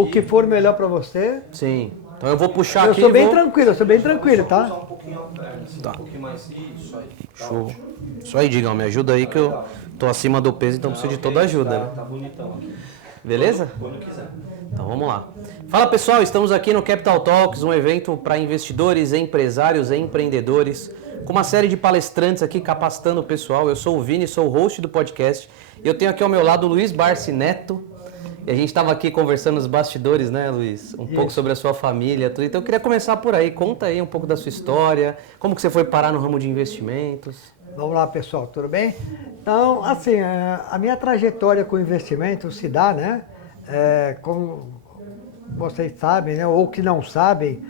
o que for melhor para você. Sim. Então eu vou puxar Eu aqui. sou bem tranquilo, eu sou bem tranquilo, tá? Só um pouquinho a perna, assim, um pouquinho mais. Isso aí. Tá Show. ótimo. Isso aí, Digão, me ajuda aí que eu tô acima do peso, então preciso de toda a ajuda, né? Tá bonitão aqui. Beleza? Quando quiser. Então vamos lá. Fala pessoal, estamos aqui no Capital Talks, um evento para investidores, empresários e empreendedores, com uma série de palestrantes aqui capacitando o pessoal. Eu sou o Vini, sou o host do podcast e eu tenho aqui ao meu lado o Luiz Barsi Neto. E a gente estava aqui conversando nos bastidores, né, Luiz? Um pouco sobre a sua família, tudo. Então eu queria começar por aí. Conta aí um pouco da sua história, como que você foi parar no ramo de investimentos. Vamos lá, pessoal, tudo bem? Então, assim, a minha trajetória com investimento se dá, né? Como vocês sabem, né? Ou que não sabem,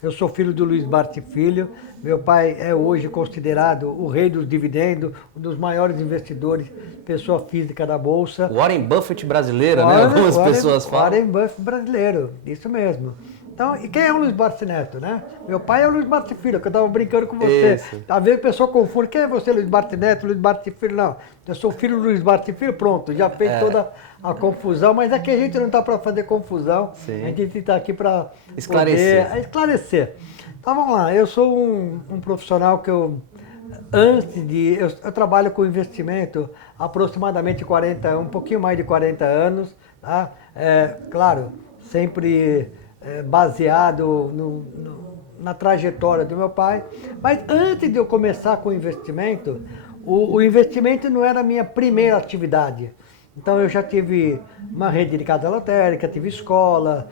eu sou filho do Luiz Barsi Filho. Meu pai é hoje considerado o rei dos dividendos, um dos maiores investidores, pessoa física da Bolsa. Warren Buffett brasileiro, né? Algumas pessoas falam. Warren Buffett brasileiro, isso mesmo. Então, e quem é o Luiz Barsi Neto, né? Meu pai é o Luiz Barsi Filho, que eu estava brincando com você. Isso. Às vezes a pessoa confunde, quem é você, Luiz Barsi Neto, Luiz Barsi Filho? Não, eu sou filho do Luiz Barsi Filho, pronto, já fez toda a confusão, mas é que a gente não está para fazer confusão, Sim. a gente está aqui para esclarecer. Então vamos lá, eu sou um profissional que eu trabalho com investimento há aproximadamente 40, um pouquinho mais de 40 anos, tá? Claro, sempre baseado na trajetória do meu pai, mas antes de eu começar com o investimento, o investimento não era a minha primeira atividade. Então eu já tive uma rede de casa lotérica, tive escola,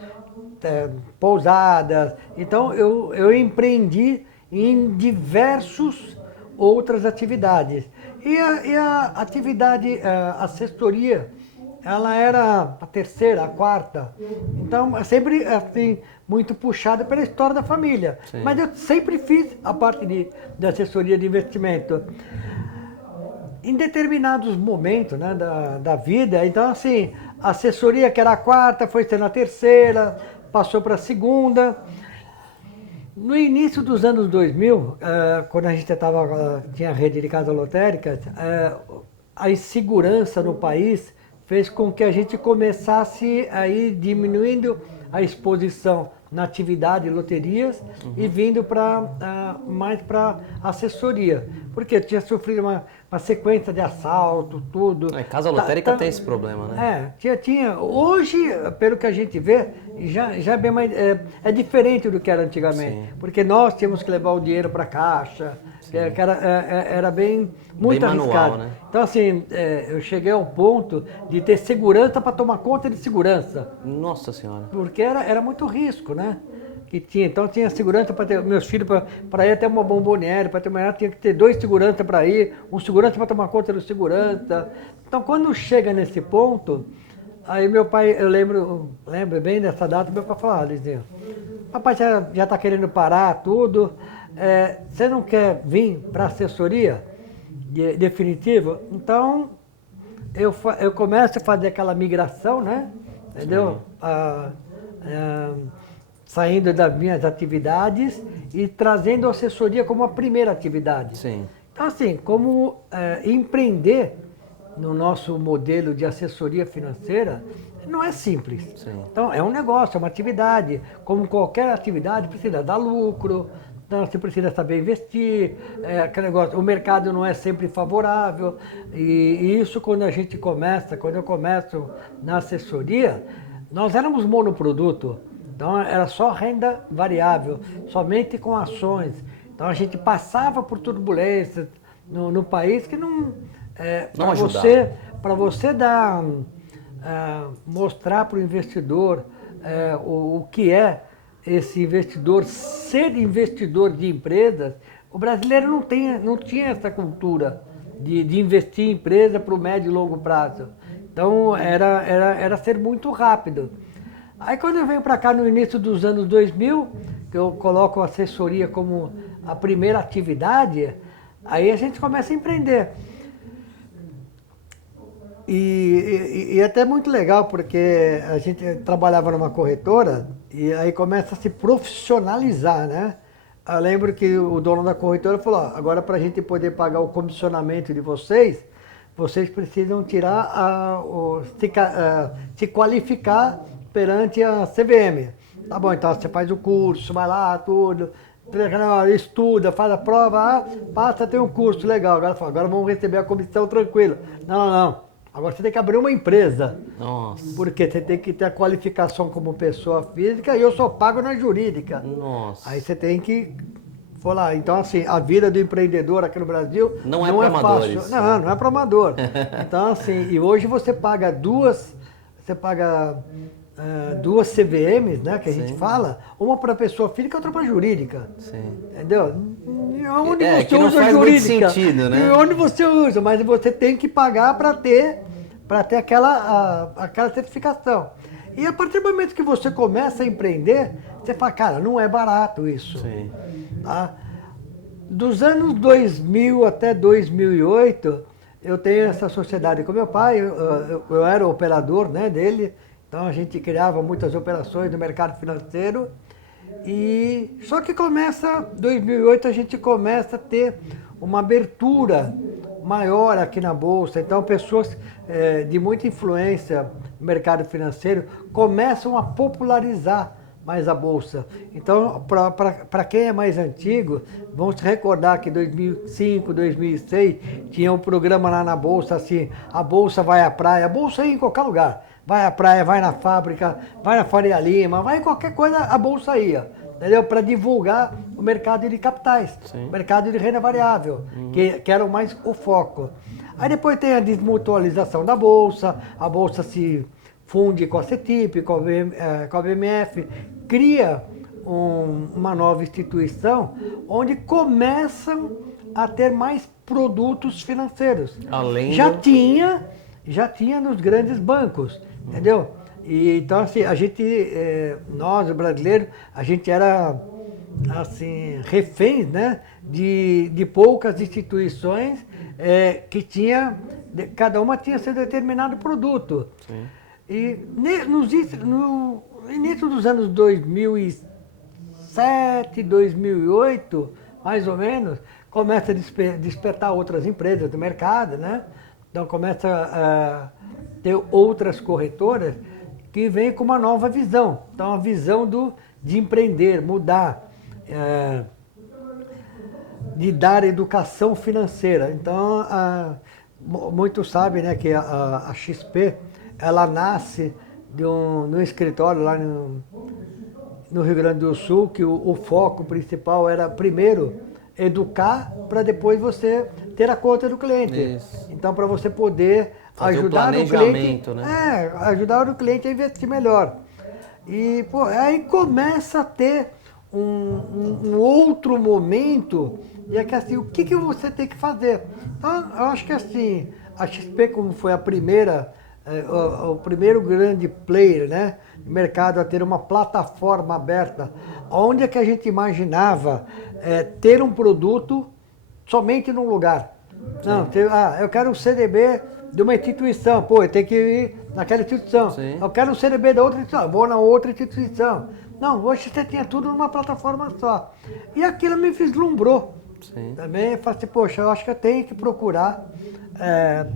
pousadas, então eu empreendi em diversas outras atividades. E a atividade assessoria, ela era a terceira, a quarta, então sempre assim, muito puxada pela história da família. Sim. Mas eu sempre fiz a parte de assessoria de investimento. Em determinados momentos, né, da vida, então assim, a assessoria que era a quarta foi sendo a terceira, passou para a segunda. No início dos anos 2000, quando a gente tinha rede de casas lotéricas, a insegurança no país fez com que a gente começasse a ir diminuindo a exposição na atividade de loterias e vindo mais para assessoria. Porque tinha sofrido uma sequência de assalto, tudo. Casa lotérica tem esse problema, né? Tinha. Hoje, pelo que a gente vê, já é bem mais. É diferente do que era antigamente. Sim. Porque nós tínhamos que levar o dinheiro para a caixa, que era muito bem arriscado. manual, né? Então, assim, eu cheguei ao ponto de ter segurança para tomar conta de segurança. Nossa Senhora. Porque era muito risco, né? Que tinha. Então tinha segurança para ter meus filhos para ir até uma bomboniere, para ter uma tinha que ter 2 seguranças para ir, um segurança para tomar conta do segurança. Então quando chega nesse ponto, aí meu pai, eu lembro bem dessa data, meu pai falou, Luizinho, papai já está querendo parar tudo, você não quer vir para assessoria definitiva? Então eu começo a fazer aquela migração, né? Entendeu? Saindo das minhas atividades e trazendo a assessoria como a primeira atividade. Sim. Então, assim, como empreender no nosso modelo de assessoria financeira não é simples. Sim. Então, é um negócio, é uma atividade. Como qualquer atividade, precisa dar lucro, então você precisa saber investir, aquele negócio, o mercado não é sempre favorável. E isso quando eu começo na assessoria, nós éramos monoproduto. Então era só renda variável, somente com ações. Então a gente passava por turbulências no país que não para você mostrar para o investidor o que é esse investidor, ser investidor de empresas. O brasileiro não tinha essa cultura de investir em empresa para o médio e longo prazo. Então era ser muito rápido. Aí quando eu venho para cá no início dos anos 2000, que eu coloco a assessoria como a primeira atividade, aí a gente começa a empreender. E é até muito legal, porque a gente trabalhava numa corretora e aí começa a se profissionalizar, né? Eu lembro que o dono da corretora falou, agora para a gente poder pagar o comissionamento de vocês precisam tirar, se qualificar perante a CVM. Tá bom, então você faz o curso, vai lá, tudo, estuda, faz a prova, passa, tem um curso legal. Agora vamos receber a comissão tranquilo. Não. Agora você tem que abrir uma empresa. Nossa. Porque você tem que ter a qualificação como pessoa física e eu sou pago na jurídica. Nossa. Aí você tem que falar. Então, assim, a vida do empreendedor aqui no Brasil não é fácil. Não é para amador. Então, assim, e hoje você paga duas CVMs, né, que a gente fala, uma para pessoa física e outra para jurídica. Sim. Entendeu? E onde você que não usa faz jurídica? muito sentido, né? E onde você usa, mas você tem que pagar para ter aquela certificação. E a partir do momento que você começa a empreender, você fala, cara, não é barato isso. Sim. Tá? Dos anos 2000 até 2008, eu tenho essa sociedade com meu pai, eu era operador, né, dele, então a gente criava muitas operações no mercado financeiro. E só que 2008 a gente começa a ter uma abertura maior aqui na Bolsa. Então pessoas de muita influência no mercado financeiro começam a popularizar mais a Bolsa. Então, para quem é mais antigo, vão se recordar que em 2005, 2006, tinha um programa lá na Bolsa assim, a Bolsa vai à praia, a Bolsa ia em qualquer lugar. Vai à praia, vai na fábrica, vai na Faria Lima, vai em qualquer coisa, a Bolsa ia. Entendeu? Para divulgar o mercado de capitais, o mercado de renda variável, que era o mais o foco. Aí depois tem a desmutualização da Bolsa, a Bolsa se funde com a CETIP, com a BMF, cria uma nova instituição onde começam a ter mais produtos financeiros. Já tinha nos grandes bancos, entendeu? E, então, assim, nós, brasileiros, a gente era, assim, reféns, né, de poucas instituições que cada uma tinha seu determinado produto. Sim. E no início dos anos 2007, 2008, mais ou menos, começa a despertar outras empresas do mercado, né? Então começa a ter outras corretoras que vêm com uma nova visão. Então a visão de empreender, mudar, de dar educação financeira. Então muitos sabem, né, que a XP, ela nasce num escritório lá no Rio Grande do Sul, que o foco principal era, primeiro, educar, para depois você ter a conta do cliente. Isso. Então, para você poder ajudar o cliente, né? Ajudar o cliente a investir melhor. E aí começa a ter um outro momento, e é que assim, o que você tem que fazer? Então, eu acho que assim, a XP, como foi a primeira, o primeiro grande player, né, no mercado a ter uma plataforma aberta, onde é que a gente imaginava ter um produto somente num lugar. Não, eu quero um CDB de uma instituição, eu tenho que ir naquela instituição. Sim. Eu quero um CDB da outra instituição, vou na outra instituição. Não, hoje você tinha tudo numa plataforma só. E aquilo me vislumbrou. Sim. Também eu falei assim, poxa, eu acho que eu tenho que procurar,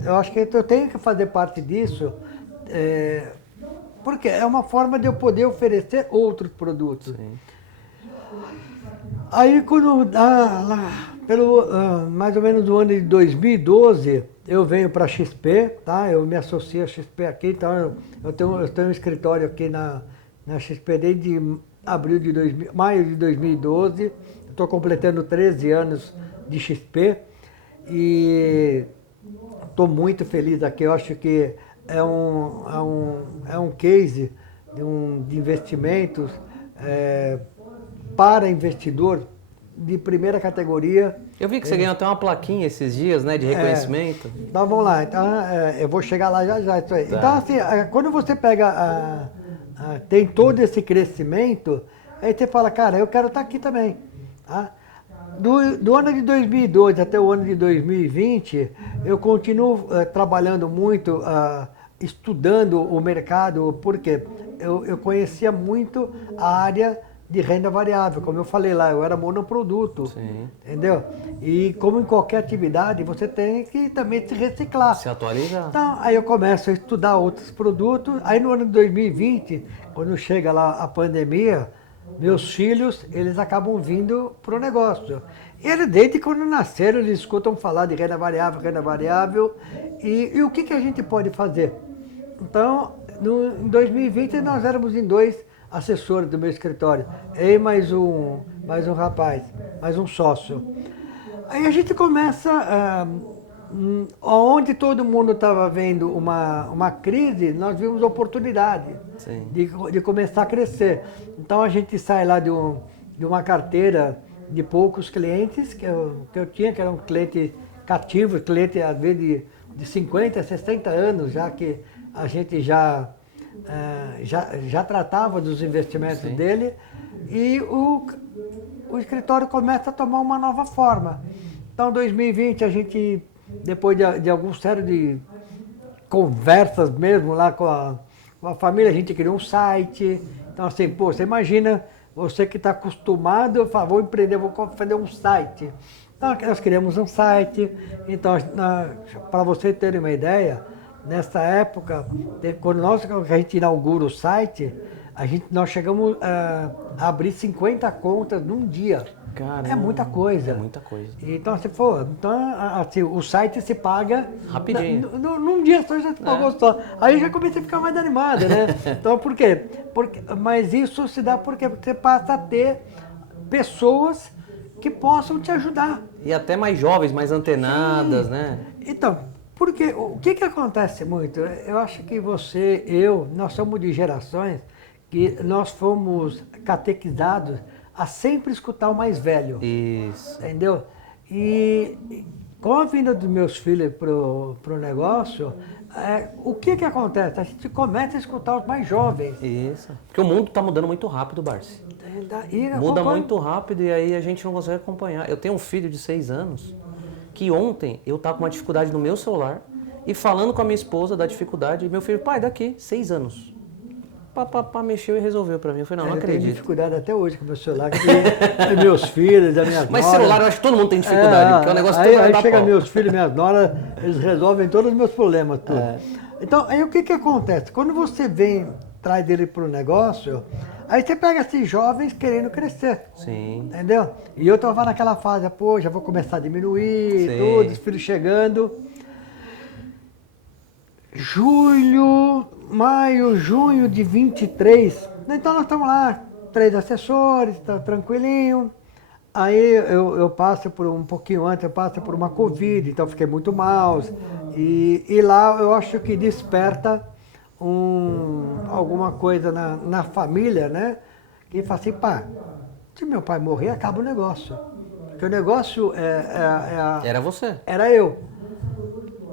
eu acho que eu tenho que fazer parte disso, porque é uma forma de eu poder oferecer outros produtos. Sim. Aí quando, mais ou menos no ano de 2012, eu venho para a XP, tá? Eu me associo à XP aqui, então eu tenho um escritório aqui na XP desde maio de 2012, estou completando 13 anos de XP e estou muito feliz aqui. Eu acho que é um case de investimentos para investidor de primeira categoria. Eu vi que você ganhou até uma plaquinha esses dias, né, de reconhecimento. Então vamos lá, então, eu vou chegar lá já isso aí. Tá. Então assim, quando você pega, tem todo esse crescimento, aí você fala, cara, eu quero estar aqui também. Tá? Do ano de 2012 até o ano de 2020, eu continuo trabalhando muito, estudando o mercado, porque eu conhecia muito a área de renda variável. Como eu falei lá, eu era monoproduto, Sim. entendeu? E como em qualquer atividade, você tem que também se reciclar. Se atualizar. Então, aí eu começo a estudar outros produtos. Aí no ano de 2020, quando chega lá a pandemia, meus filhos, eles acabam vindo pro negócio. Eles, desde quando nasceram, eles escutam falar de renda variável. E o que a gente pode fazer? Então, em 2020, nós éramos em 2 assessores do meu escritório. Eu e mais um rapaz, mais um sócio. Aí a gente começa, onde todo mundo estava vendo uma crise, nós vimos oportunidade Sim. de começar a crescer. Então a gente sai lá de uma carteira de poucos clientes que eu tinha, que eram clientes cativos, clientes às vezes de 50, 60 anos, já que a gente já tratava dos investimentos Sim. dele, e o escritório começa a tomar uma nova forma. Então, em 2020, a gente, depois de algum sério de conversas mesmo lá com a família, a gente criou um site. Então, assim, pô, você imagina, você que está acostumado, fala, vou empreender, vou fazer um site. Então, nós criamos um site. Então, para você ter uma ideia, nessa época, quando a gente inaugura o site, nós chegamos a abrir 50 contas num dia. Caramba, é muita coisa. É muita coisa. Então, assim, o site se paga Rapidinho. Num dia só, já se pagou só. Aí eu já comecei a ficar mais animado, né? Então, por quê? Mas isso se dá porque você passa a ter pessoas que possam te ajudar. E até mais jovens, mais antenadas, né? Então, porque o que acontece muito? Eu acho que nós somos de gerações que nós fomos catequizados a sempre escutar o mais velho. Isso. Entendeu? E com a vinda dos meus filhos pro negócio, o que acontece? A gente começa a escutar os mais jovens. Isso. Porque o mundo está mudando muito rápido, Barsi. E Muda muito rápido e aí a gente não consegue acompanhar. Eu tenho um filho de 6 anos que ontem eu estava com uma dificuldade no meu celular e falando com a minha esposa da dificuldade, e meu filho, pai, daqui, 6 anos. Pá, mexeu e resolveu pra mim. Eu falei, não eu tenho acredito. dificuldade até hoje com o meu celular, que meus filhos, as minhas Mas noras. celular eu acho que todo mundo tem dificuldade, porque é um negócio todo Aí da chega pau. meus filhos e minhas noras, eles resolvem todos os meus problemas, tudo. Então, aí o que acontece? Quando você traz ele pro negócio, aí você pega esses jovens querendo crescer. Sim. Entendeu? E eu tava naquela fase, pô, já vou começar a diminuir, Sim. tudo, os filhos chegando. Maio, junho de 23, então nós estamos lá, 3 assessores, tá tranquilinho. Aí eu passo por um pouquinho antes, eu passo por uma Covid, então fiquei muito mal. E lá eu acho que desperta alguma coisa na família, né? Que fala assim, pá, se meu pai morrer, acaba o negócio. Porque o negócio Era você. era eu.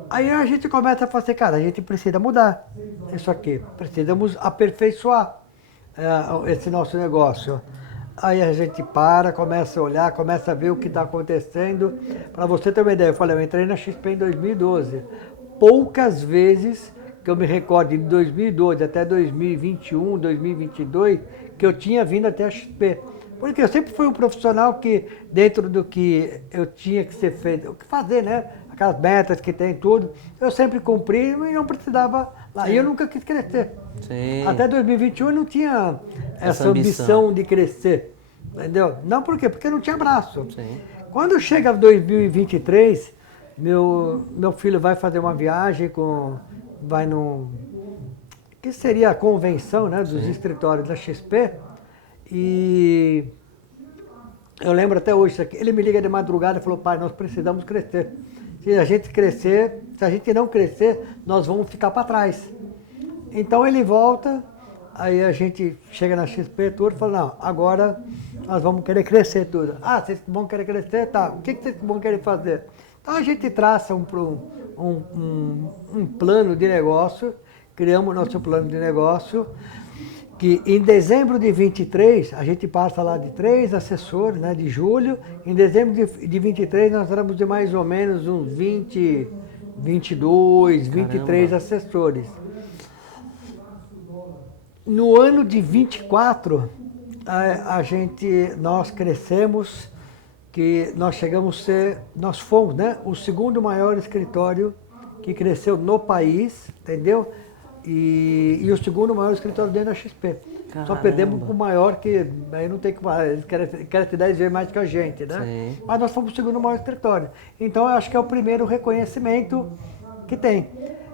Aí a gente começa a falar assim, cara, a gente precisa mudar isso aqui. Precisamos aperfeiçoar esse nosso negócio. Aí a gente começa a olhar, começa a ver o que está acontecendo. Para você ter uma ideia, eu entrei na XP em 2012. Poucas vezes que eu me recordo de 2012 até 2021, 2022, que eu tinha vindo até a XP. Porque eu sempre fui um profissional que, dentro do que eu tinha que ser feito, o que fazer, né? Aquelas metas que tem tudo, eu sempre cumpri e não precisava lá. Sim. E eu nunca quis crescer. Sim. Até 2021 eu não tinha essa ambição de crescer. Entendeu? Não por quê? Porque não tinha braço. Sim. Quando chega 2023, meu filho vai fazer uma viagem que seria a convenção, né, dos escritórios da XP. E eu lembro até hoje, ele me liga de madrugada e falou, pai, nós precisamos crescer. Se a gente não crescer, nós vamos ficar para trás. Então ele volta, aí a gente chega na XP tudo e fala, não, agora nós vamos querer crescer tudo. Ah, vocês vão querer crescer? Tá, o que vocês vão querer fazer? Então a gente traça um plano de negócio, criamos nosso plano de negócio, que em dezembro de 23, a gente passa lá de 3 assessores, né, de julho. Em dezembro de 23, nós éramos de mais ou menos uns 20, 22, 23 assessores. No ano de 24, nós crescemos, que nós chegamos a ser, nós fomos, né, o segundo maior escritório que cresceu no país, entendeu? E o segundo maior escritório dentro da XP. Caramba. Só perdemos para o maior, que aí não tem que mais, eles querem ter 10 vezes mais que a gente, né? Sim. Mas nós fomos o segundo maior escritório. Então eu acho que é o primeiro reconhecimento que tem.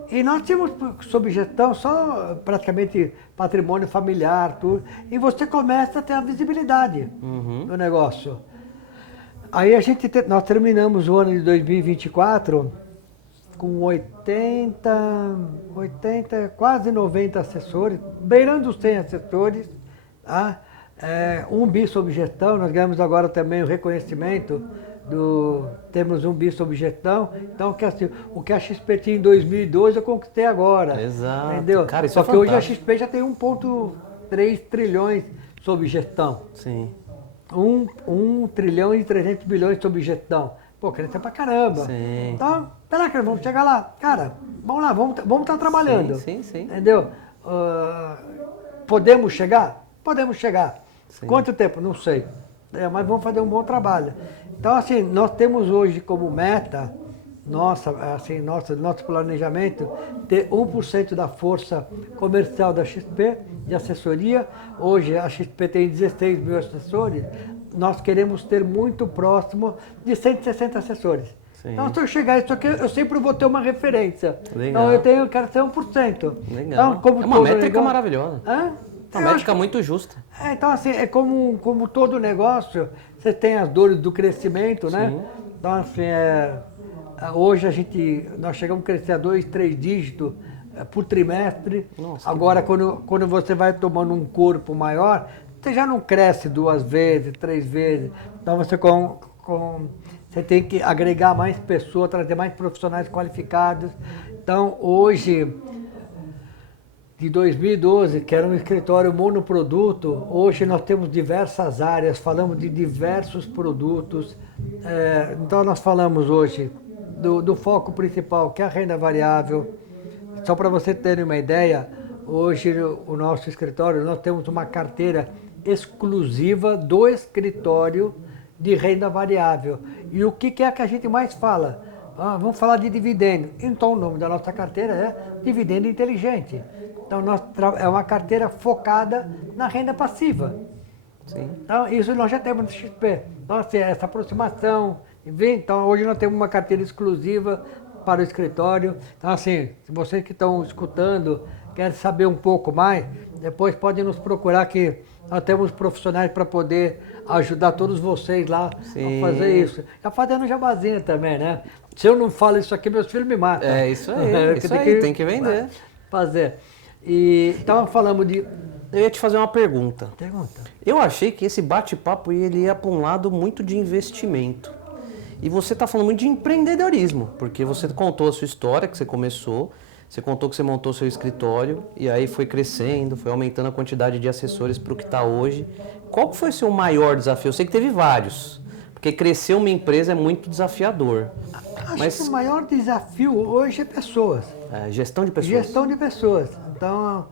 E nós tínhamos sob gestão só praticamente patrimônio familiar, tudo. E você começa a ter a visibilidade do negócio. Aí nós terminamos o ano de 2024 com 80, quase 90 assessores, beirando os 100 assessores, tá? Um bi sob gestão, nós ganhamos agora também o reconhecimento temos um bi sob gestão, então o que a XP tinha em 2012 eu conquistei agora. Exato. Entendeu? Cara, isso Só é que hoje a fantástico. XP já tem 1,3 trilhões sob gestão. Sim. 1 trilhão e 300 bilhões sob gestão. Pô, cresceu pra caramba. Sim. Então, será que vamos chegar lá? Cara, vamos lá, vamos estar trabalhando. Sim, sim. Entendeu? Podemos chegar? Podemos chegar. Sim. Quanto tempo? Não sei. Mas vamos fazer um bom trabalho. Então, assim, nós temos hoje como meta, nosso planejamento, ter 1% da força comercial da XP, de assessoria. Hoje a XP tem 16 mil assessores. Nós queremos ter muito próximo de 160 assessores. Sim. Então, se eu chegar a isso aqui, eu sempre vou ter uma referência. Legal. Então, eu quero ser 1%. Legal. Então, como É uma todo métrica negócio- maravilhosa. Hã? Uma Eu métrica muito justa. então, assim, é como todo negócio, você tem as dores do crescimento, né? Sim. Então, assim, hoje nós chegamos a crescer a 2, 3 dígitos por trimestre. Nossa, que Agora, quando você vai tomando um corpo maior, você já não cresce 2 vezes, 3 vezes. Então, você tem que agregar mais pessoas, trazer mais profissionais qualificados. Então, hoje, de 2012, que era um escritório monoproduto, hoje nós temos diversas áreas, falamos de diversos produtos. Então nós falamos hoje do foco principal, que é a renda variável. Só para você terem uma ideia, hoje o nosso escritório, nós temos uma carteira exclusiva do escritório de renda variável. E o que é que a gente mais fala? Vamos falar de dividendo. Então o nome da nossa carteira é Dividendo Inteligente. Então, é uma carteira focada na renda passiva. Sim. Então, isso nós já temos no XP. Então, assim, essa aproximação. Então, hoje nós temos uma carteira exclusiva para o escritório. Então, assim, se vocês que estão escutando querem saber um pouco mais, depois podem nos procurar, que nós temos profissionais para poder ajudar todos vocês lá Sim. a fazer isso. Já fazendo jabazinha também, né? Se eu não falo isso aqui, meus filhos me matam. É isso aí, isso aí, tem que vender. Fazer. E então falamos de... Eu ia te fazer uma pergunta. Pergunta. Eu achei que esse bate-papo ele ia para um lado muito de investimento. E você está falando muito de empreendedorismo, porque você contou a sua história, que você começou, você contou que você montou seu escritório, e aí foi crescendo, foi aumentando a quantidade de assessores para o que está hoje. Qual que foi o seu maior desafio? Eu sei que teve vários, porque crescer uma empresa é muito desafiador. Acho que o maior desafio hoje é pessoas. Gestão de pessoas. Gestão de pessoas. Então,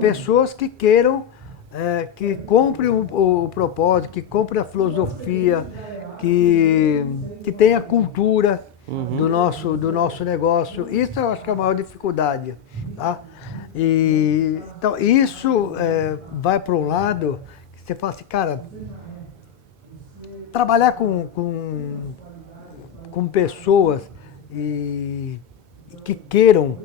pessoas que queiram, que comprem o propósito, que comprem a filosofia, que tenha a cultura do nosso negócio. Isso eu acho que é a maior dificuldade. Tá? Então, isso vai para um lado que você fala assim, cara, trabalhar com pessoas que queiram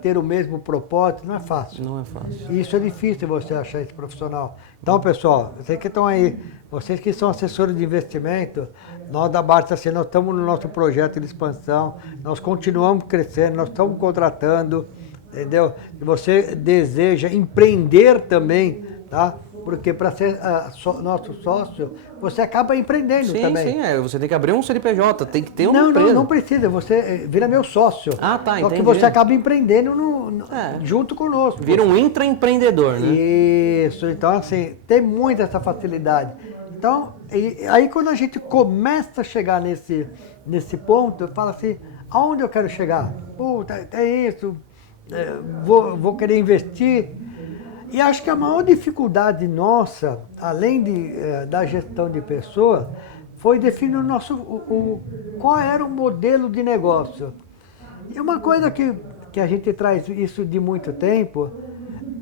ter o mesmo propósito, não é fácil. Não é fácil. Isso é difícil você achar esse profissional. Então, pessoal, vocês que estão aí, vocês que são assessores de investimento, nós da Barça, assim, nós estamos no nosso projeto de expansão, nós continuamos crescendo, nós estamos contratando, entendeu? Se você deseja empreender também, tá? Porque para ser nosso sócio, você acaba empreendendo também. Sim, você tem que abrir um CNPJ, tem que ter uma empresa. Não precisa, você vira meu sócio. Ah, tá, Só entendi. que você acaba empreendendo junto conosco. Vira um intraempreendedor, né? Isso, então assim, tem muita essa facilidade. Então, aí quando a gente começa a chegar nesse ponto, eu falo assim, aonde eu quero chegar? Puta, é isso, vou querer investir. E acho que a maior dificuldade nossa, além da gestão de pessoa, foi definir qual era o modelo de negócio. E uma coisa que a gente traz isso de muito tempo,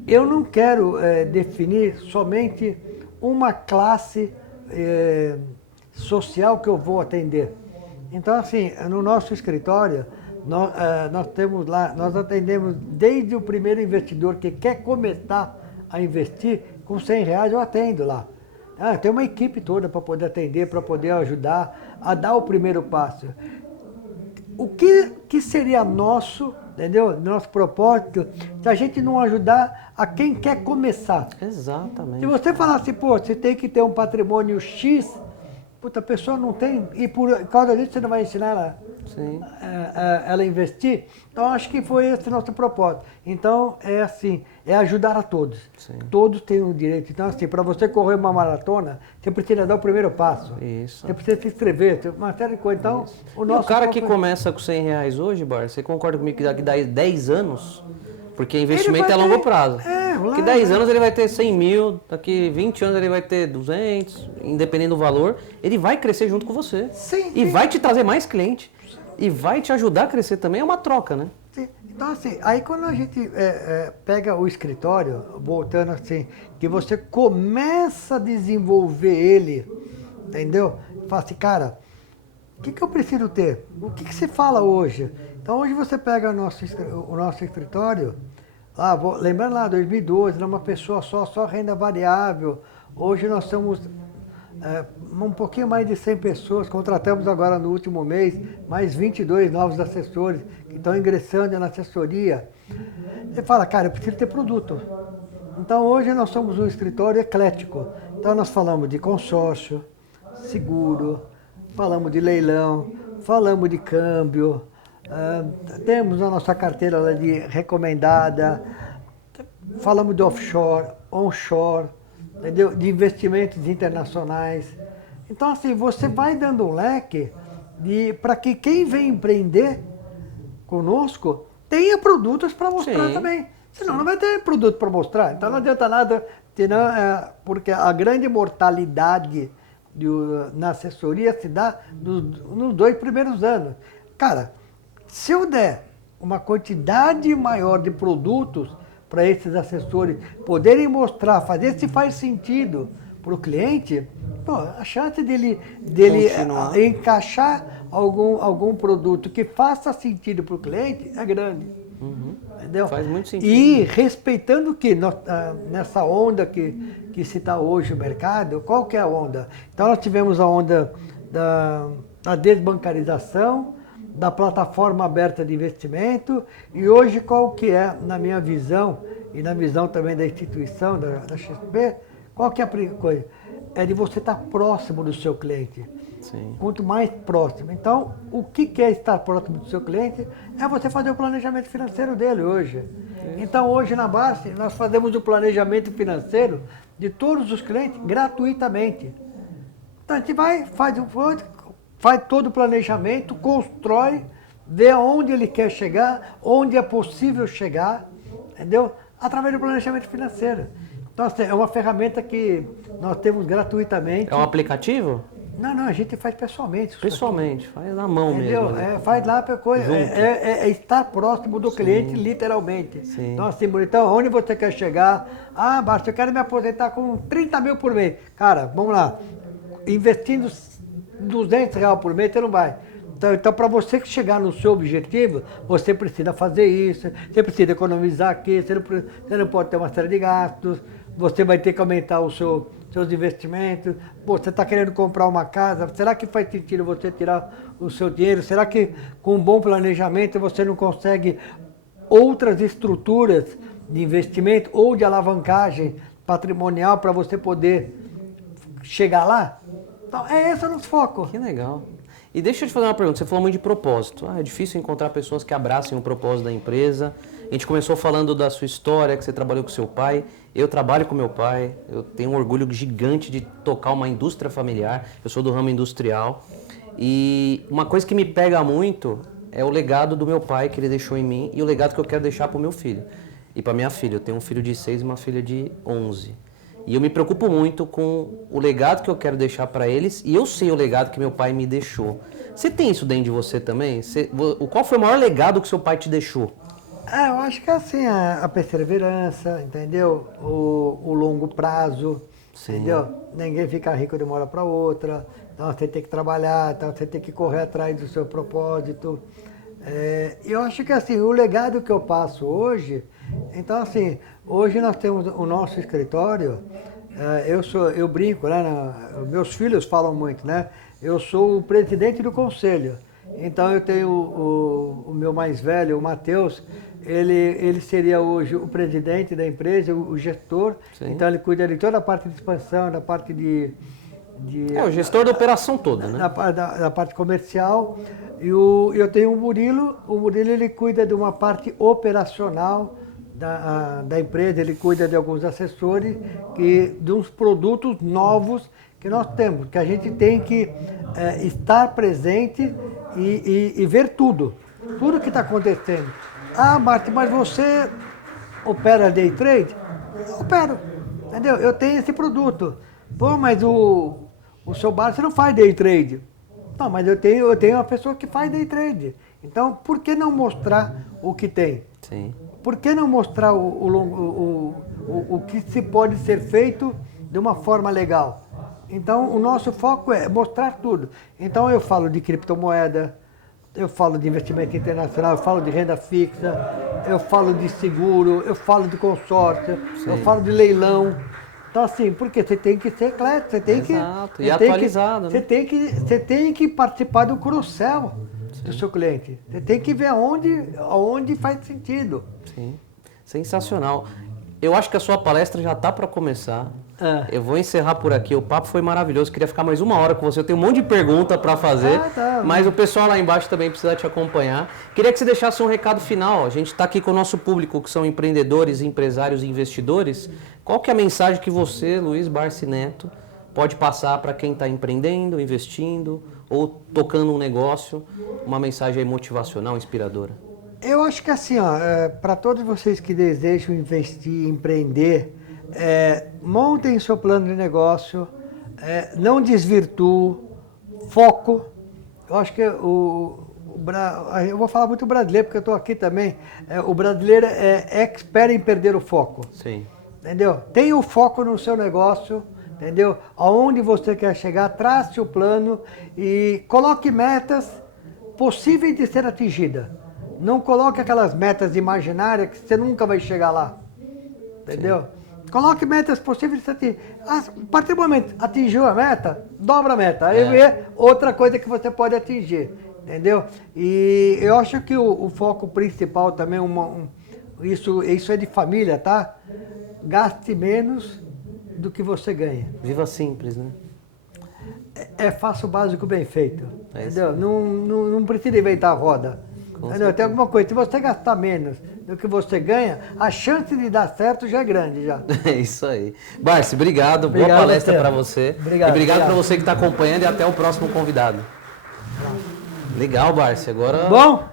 eu não quero definir somente uma classe social que eu vou atender. Então, assim, no nosso escritório, nós temos lá, nós atendemos desde o primeiro investidor que quer começar a investir, com R$100 eu atendo lá. Tem uma equipe toda para poder atender, para poder ajudar a dar o primeiro passo. O que seria nosso, entendeu? Nosso propósito, se a gente não ajudar a quem quer começar. Exatamente. Se você falar assim, pô, você tem que ter um patrimônio X, puta, a pessoa não tem, e por causa disso você não vai ensinar ela, ela a investir. Então, acho que foi esse nosso propósito. Então, é assim, é ajudar a todos. Sim. Todos têm o direito. Então, assim, para você correr uma maratona, você precisa dar o primeiro passo. Isso. Você precisa se inscrever, uma série de coisas. Então, o cara que começa com R$100 hoje, Bar, você concorda comigo que daqui 10 anos, porque investimento é a longo prazo. Daqui 10 anos ele vai ter 100 mil, daqui 20 anos ele vai ter 200, independente do valor, ele vai crescer junto com você. Sim, e vai te trazer mais cliente. E vai te ajudar a crescer também, é uma troca, né? Sim. Então, assim, aí quando a gente pega o escritório, voltando assim, que você começa a desenvolver ele, entendeu? Fala assim, cara, o que eu preciso ter? O que se fala hoje? Então, hoje você pega o nosso escritório, lembrando lá, 2012, era uma pessoa só renda variável. Hoje nós somos um pouquinho mais de 100 pessoas, contratamos agora no último mês mais 22 novos assessores que estão ingressando na assessoria. Você fala, cara, eu preciso ter produto. Então hoje nós somos um escritório eclético. Então nós falamos de consórcio, seguro, falamos de leilão, falamos de câmbio, temos a nossa carteira de recomendada, falamos de offshore, onshore, entendeu? De investimentos internacionais. Então, assim, você vai dando um leque para que quem vem empreender conosco tenha produtos para mostrar também. Senão não vai ter produto para mostrar. Então não adianta nada, porque a grande mortalidade na assessoria se dá nos 2 primeiros anos. Cara, se eu der uma quantidade maior de produtos para esses assessores poderem mostrar, fazer se faz sentido para o cliente, pô, a chance dele encaixar algum produto que faça sentido para o cliente é grande. Entendeu? Faz muito sentido. E respeitando que nessa onda que se está hoje no mercado, qual que é a onda? Então nós tivemos a onda da desbancarização, da plataforma aberta de investimento, e hoje qual que é, na minha visão, e na visão também da instituição, da XP, qual que é a coisa? É de você estar próximo do seu cliente. Sim. Quanto mais próximo. Então, o que é estar próximo do seu cliente? É você fazer o planejamento financeiro dele hoje. Então, hoje na Barsi, nós fazemos o planejamento financeiro de todos os clientes gratuitamente. Então, a gente faz todo o planejamento, constrói, vê aonde ele quer chegar, onde é possível chegar, entendeu? Através do planejamento financeiro. Então, assim, é uma ferramenta que nós temos gratuitamente. É um aplicativo? Não, a gente faz pessoalmente. Pessoalmente, faz na mão entendeu? mesmo. Né? Faz lá para coisa. É estar próximo do cliente, literalmente. Sim. Então, assim, então, onde você quer chegar? Basta, eu quero me aposentar com 30 mil por mês. Cara, vamos lá. Investindo R$200 por mês, você não vai. Então para você chegar no seu objetivo, você precisa fazer isso, você precisa economizar aqui, você não pode ter uma série de gastos, você vai ter que aumentar seus investimentos, você está querendo comprar uma casa, será que faz sentido você tirar o seu dinheiro? Será que com um bom planejamento você não consegue outras estruturas de investimento ou de alavancagem patrimonial para você poder chegar lá? Então, esse o nosso foco. Que legal. E deixa eu te fazer uma pergunta, você falou muito de propósito. É difícil encontrar pessoas que abracem o propósito da empresa. A gente começou falando da sua história, que você trabalhou com seu pai. Eu trabalho com meu pai, eu tenho um orgulho gigante de tocar uma indústria familiar. Eu sou do ramo industrial. E uma coisa que me pega muito é o legado do meu pai que ele deixou em mim e o legado que eu quero deixar para o meu filho. e para minha filha. Eu tenho um filho de 6 e uma filha de 11. E eu me preocupo muito com o legado que eu quero deixar para eles e eu sei o legado que meu pai me deixou. Você tem isso dentro de você também? Qual foi o maior legado que seu pai te deixou? Eu acho que é assim, a perseverança, entendeu? O longo prazo, Sim. entendeu? Ninguém fica rico de uma hora para outra, então você tem que trabalhar, então você tem que correr atrás do seu propósito. Eu acho que assim, o legado que eu passo hoje, então assim, hoje nós temos o nosso escritório, eu brinco, né? Meus filhos falam muito, né? Eu sou o presidente do conselho. Então eu tenho o meu mais velho, o Matheus, ele seria hoje o presidente da empresa, o gestor. Sim. Então ele cuida de toda a parte de expansão, da parte o gestor da operação toda, né? Da parte comercial. E eu tenho o Murilo ele cuida de uma parte operacional da empresa, ele cuida de alguns assessores, de uns produtos novos que nós temos, que a gente tem que estar presente e ver tudo que está acontecendo. Martin, mas você opera day trade? Eu opero, entendeu? Eu tenho esse produto. Pô, mas o seu bar você não faz day trade. Não, mas eu tenho uma pessoa que faz day trade. Então, por que não mostrar o que tem? Sim. Por que não mostrar o que se pode ser feito de uma forma legal? Então, o nosso foco é mostrar tudo. Então, eu falo de criptomoeda, eu falo de investimento internacional, eu falo de renda fixa, eu falo de seguro, eu falo de consórcio, Sim. eu falo de leilão. Então, assim, porque você tem que ser eclético, você tem Exato. que... E atualizado, né? Você tem que participar do cross-sell do seu cliente. Você tem que ver aonde faz sentido. Sim. Sensacional. Eu acho que a sua palestra já está para começar. Eu vou encerrar por aqui. O papo foi maravilhoso. Queria ficar mais uma hora com você. Eu tenho um monte de pergunta para fazer, mas o pessoal lá embaixo também precisa te acompanhar. Queria que você deixasse um recado final. A gente está aqui com o nosso público, que são empreendedores, empresários e investidores. Qual que é a mensagem que você, Luiz Barsi Neto, pode passar para quem está empreendendo, investindo ou tocando um negócio? Uma mensagem aí motivacional, inspiradora. Eu acho que assim, para todos vocês que desejam investir, empreender, montem seu plano de negócio, não desvirtuem, foco. Eu acho que eu vou falar muito brasileiro, porque eu estou aqui também. O brasileiro é expert em perder o foco. Sim. Entendeu? Tenha o foco no seu negócio, entendeu? Aonde você quer chegar, trace o plano e coloque metas possíveis de ser atingidas. Não coloque aquelas metas imaginárias que você nunca vai chegar lá. Entendeu? Sim. Coloque metas possíveis de ser atingidas. A partir do momento que atingiu a meta, dobra a meta. Aí vê outra coisa que você pode atingir. Entendeu? E eu acho que o foco principal também, isso é de família, tá? Gaste menos do que você ganha. Viva simples, né? Faça o básico bem feito. Entendeu? Não precisa inventar a roda. Tem alguma coisa, se você gastar menos do que você ganha, a chance de dar certo já é grande. Já. É isso aí. Barsi, obrigado. Boa palestra para você. Obrigado. E obrigado para você que está acompanhando e até o próximo convidado. Legal, Barsi. Agora... Bom?